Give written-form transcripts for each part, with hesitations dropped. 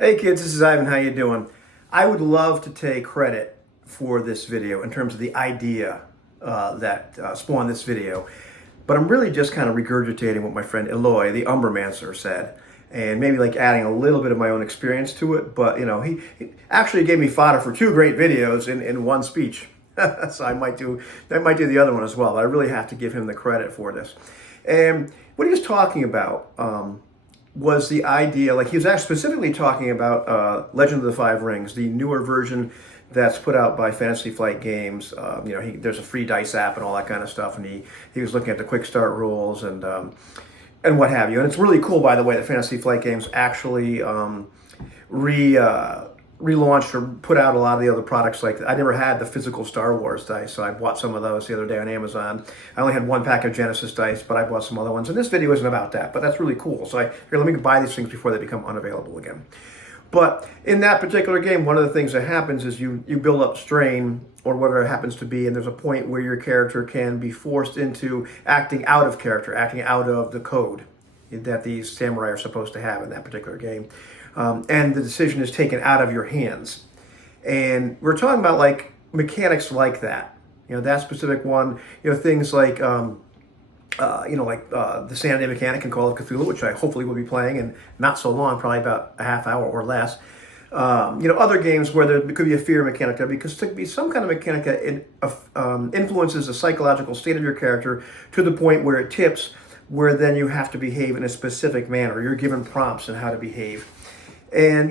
Hey kids, this is Ivan. How you doing? I would love to take credit for this video in terms of the idea that spawned this video, but I'm really just kind of regurgitating what my friend Eloy, the Umbermancer, said, and maybe like adding a little bit of my own experience to it. But you know, he actually gave me fodder for two great videos in one speech, so I might do the other one as well. But I really have to give him the credit for this. And what he was talking about. Was the idea, like he was actually specifically talking about Legend of the Five Rings, the newer version that's put out by Fantasy Flight Games. There's a free dice app and all that kind of stuff, and he was looking at the quick start rules and what have you. And it's really cool, by the way, that Fantasy Flight Games actually relaunched or put out a lot of the other products. Like I never had the physical Star Wars dice, so I bought some of those the other day on Amazon. I only had one pack of Genesis dice, but I bought some other ones. And this video isn't about that, but that's really cool. So here, let me buy these things before they become unavailable again. But in that particular game, one of the things that happens is you build up strain or whatever it happens to be, and there's a point where your character can be forced into acting out of character, acting out of the code that these samurai are supposed to have in that particular game. And the decision is taken out of your hands. And we're talking about like mechanics like that. You know, that specific one, you know, things like, the Sanity mechanic in Call of Cthulhu, which I hopefully will be playing in not so long, probably about a half hour or less. Other games where there could be a fear mechanic there, because there could be some kind of mechanic that influences the psychological state of your character to the point where it tips, where then you have to behave in a specific manner. You're given prompts on how to behave. And,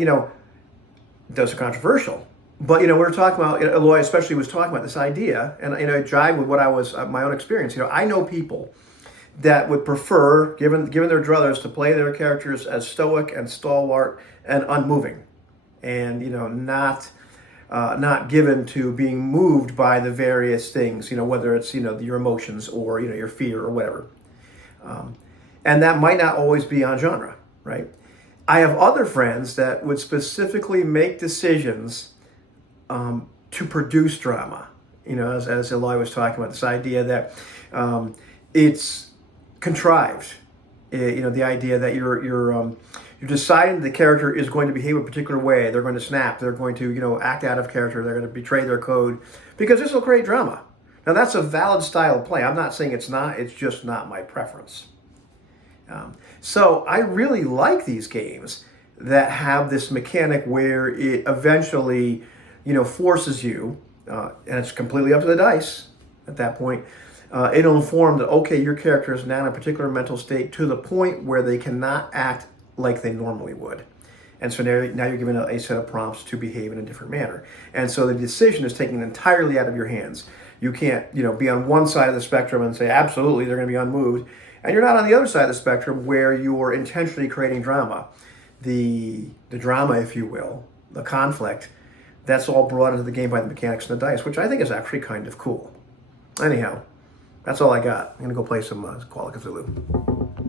those are controversial. But, we're talking about, Eloy especially was talking about this idea, and, it jived with what I was, my own experience. I know people that would prefer, given their druthers, to play their characters as stoic and stalwart and unmoving. And, not given to being moved by the various things, whether it's, your emotions or, your fear or whatever. And that might not always be on genre, right? I have other friends that would specifically make decisions to produce drama. As Eloy was talking about, this idea that it's contrived. The idea that you're deciding the character is going to behave a particular way. They're going to snap. They're going to act out of character. They're going to betray their code because this will create drama. Now that's a valid style of play. I'm not saying it's not. It's just not my preference. So I really like these games that have this mechanic where it eventually, forces you, and it's completely up to the dice at that point. It'll inform that, okay, your character is now in a particular mental state to the point where they cannot act like they normally would. And so now you're given a set of prompts to behave in a different manner. And so the decision is taken entirely out of your hands. You can't, be on one side of the spectrum and say, absolutely, they're going to be unmoved. And you're not on the other side of the spectrum where you're intentionally creating drama. The drama, if you will, the conflict, that's all brought into the game by the mechanics and the dice, which I think is actually kind of cool. Anyhow, that's all I got. I'm going to go play some Call of Cthulhu.